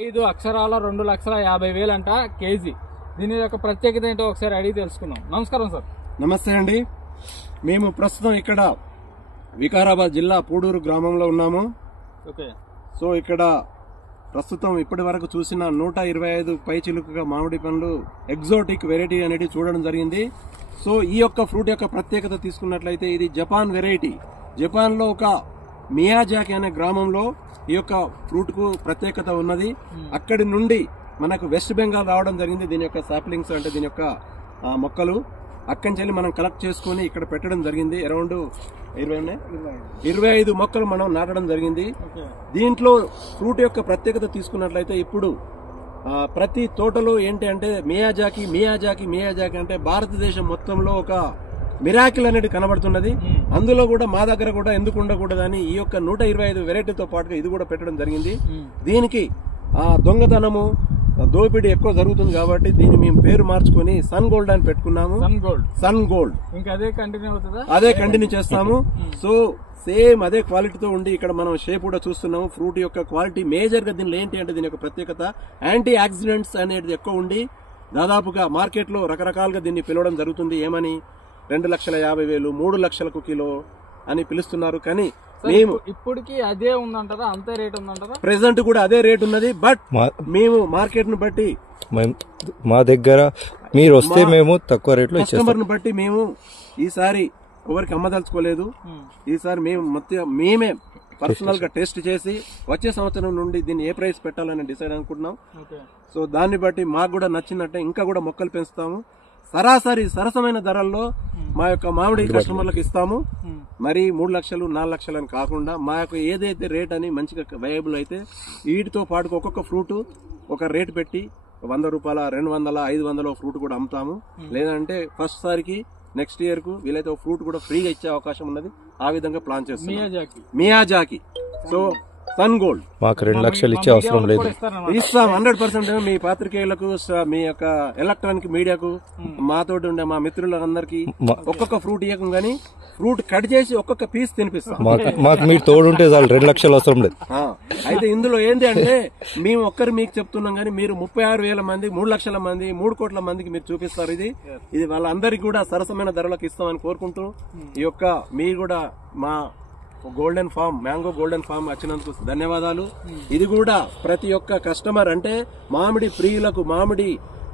5 అక్షరాల 2,50,000 అంట కేజీ. దీని యొక్క ప్రత్యేకత ఏంటో ఒకసారి అడిగి తెలుసుకుందాం. నమస్కారం సార్. నమస్తే అండి. మేము ప్రస్తుతం ఇక్కడ వికారాబాద్ జిల్లా పూడూరు గ్రామంలో ఉన్నాము. ఓకే. సో ఇక్కడ ప్రస్తుతం ఇప్పటి వరకు చూసిన 125 పైచిలుకగా మామిడి పండ్లు ఎగ్జోటిక్ వెరైటీ అనేది చూడడం జరిగింది. సో ఈ యొక్క ఫ్రూట్ యొక్క ప్రత్యేకత తీసుకున్నట్లయితే ఇది జపాన్ వెరైటీ. జపాన్ లో ఒక మియాజాకి అనే గ్రామంలో ఈ యొక్క ఫ్రూట్ కు ప్రత్యేకత ఉన్నది. అక్కడి నుండి మనకు వెస్ట్ బెంగాల్ రావడం జరిగింది. దీని యొక్క సాప్లింగ్స్ అంటే దీని యొక్క మొక్కలు అక్కడి నుంచి మనం కలెక్ట్ చేసుకుని ఇక్కడ పెట్టడం జరిగింది. అరౌండ్ 25 మొక్కలు మనం నాటడం జరిగింది. దీంట్లో ఫ్రూట్ యొక్క ప్రత్యేకత తీసుకున్నట్లయితే ఇప్పుడు ప్రతి తోటలో ఏంటి అంటే మియాజాకి మియాజాకి మియాజాకి అంటే భారతదేశం మొత్తంలో ఒక మిరాకిల్ అనేది కనబడుతున్నది. అందులో కూడా మా దగ్గర కూడా ఎందుకు ఉండకూడదని ఈ యొక్క 125 వెరైటీతో పాటుగా ఇది కూడా పెట్టడం జరిగింది. దీనికి దొంగతనము దోపిడీ ఎక్కువ జరుగుతుంది కాబట్టి దీన్ని మేము పేరు మార్చుకుని సన్ గోల్డ్ అని పెట్టుకున్నాము. సన్ గోల్డ్ ఇంకా అదే కంటిన్యూ అవుతుందా? అదే కంటిన్యూ చేస్తాము. సో సేమ్ అదే క్వాలిటీతో ఉండి ఇక్కడ మనం షేప్ కూడా చూస్తున్నాము. ఫ్రూట్ యొక్క క్వాలిటీ మేజర్ గా దీనిలో ఏంటి అంటే దీని యొక్క ప్రత్యేకత యాంటీ ఆక్సిడెంట్స్ అనేది ఎక్కువ ఉండి దాదాపుగా మార్కెట్ లో రకరకాలుగా దీన్ని పిలవడం జరుగుతుంది. ఏమని 2,50,000 3 లక్షలకు కిలో అని పిలుస్తున్నారు. కానీ మేము ఇప్పటికి అదే ఉందంటారా? అంతే రేట్ ఉందంటారా? ప్రెసెంట్ కూడా అదే రేట్ ఉన్నది. బట్ మేము మార్కెట్ ను బట్టి మా దగ్గర మీరు వస్తే మేము తక్కువ రేట్ లో కస్టమర్ ను బట్టి మేము ఈసారి ఎవరికి అమ్మదలుచుకోలేదు. ఈసారి మేమే పర్సనల్ గా టెస్ట్ చేసి వచ్చే సంవత్సరం నుండి దీన్ని ఏ ప్రైస్ పెట్టాలని డిసైడ్ అనుకుంటున్నాం. సో దాన్ని బట్టి మాకు కూడా నచ్చినట్టే ఇంకా కూడా మొక్కలు పెంచుతాము. సరసమైన ధరల్లో మా యొక్క మామిడి కస్టమర్లకు ఇస్తాము. మరి 3 లక్షలు 4 లక్షలు అని కాకుండా మా యొక్క ఏదైతే రేట్ అని మంచిగా వయబుల్ అయితే వీటితో పాటు ఒక్కొక్క ఫ్రూట్ ఒక రేట్ పెట్టి 100 రూపాయల 200 500 ఫ్రూట్ కూడా అమ్ముతాము. లేదంటే ఫస్ట్ సారికి నెక్స్ట్ ఇయర్ కు వీలైతే ఫ్రూట్ కూడా ఫ్రీగా ఇచ్చే అవకాశం ఉన్నది. ఆ విధంగా ప్లాన్ చేస్తాం. మియాజాకి. సో సన్ గోల్డ్ మాకు 2 లక్షలు ఇచ్చే అవసరం లేదు. ఇస్తాం 100%. మీ పాత్రికేయులకు మీ యొక్క ఎలక్ట్రానిక్ మీడియాకు మాతోటి ఉండే మా మిత్రులందరికీ ఒక్కొక్క ఫ్రూట్ ఇవ్వకం గానీ ఫ్రూట్ కట్ చేసి ఒక్కొక్క పీస్ తినిపిస్తాం. మాకు మీరు తోడుంటే చాలు 2 లక్షలు అవసరం లేదు. అయితే ఇందులో ఏంటి అంటే మేము ఒక్కరు మీకు చెప్తున్నాం కానీ మీరు 36,000 మంది 3 లక్షల మంది 3 కోట్ల మందికి మీరు చూపిస్తారు. ఇది వాళ్ళందరికీ కూడా సరసమైన ధరలకు ఇస్తామని కోరుకుంటూ ఈ యొక్క మీరు కూడా మా golden farm mango golden farm వచ్చినందుకు ధన్యవాదాలు. ఇది కూడా ప్రతి ఒక్క కస్టమర్ అంటే మామిడి ప్రియులకు మామిడి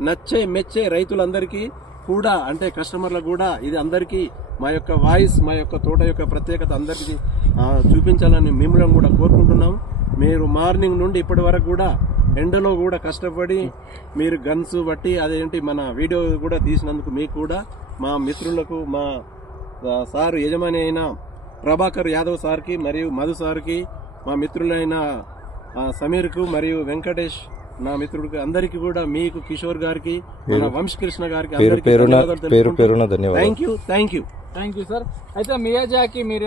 నచ్చే మెచ్చే రైతులందరికీ కూడా అంటే కస్టమర్లకు కూడా ఇది అందరికీ మా యొక్క వాయిస్ మా యొక్క తోట యొక్క ప్రత్యేకత అందరికీ చూపించాలని మిమ్మల్ని కూడా కోరుకుంటున్నాం. మీరు మార్నింగ్ నుండి ఇప్పటి వరకు కూడా ఎండలో కూడా కష్టపడి మీరు గన్స్ బట్టి అదేంటి మన వీడియో కూడా తీసినందుకు మీకు కూడా మా మిత్రులకు మా సారు యజమాని అయిన ప్రభాకర్ యాదవ్ సార్కి మరియు మధు సార్కి మా మిత్రులైన సమీర్కు మరియు వెంకటేష్ నా మిత్రుడికి అందరికీ కూడా మీకు కిషోర్ గారికి మన వంశకృష్ణ గారికి అందరికీ పేరు పేరున ధన్యవాదాలు. Thank you sir. అయితే మియాజాకి మీరు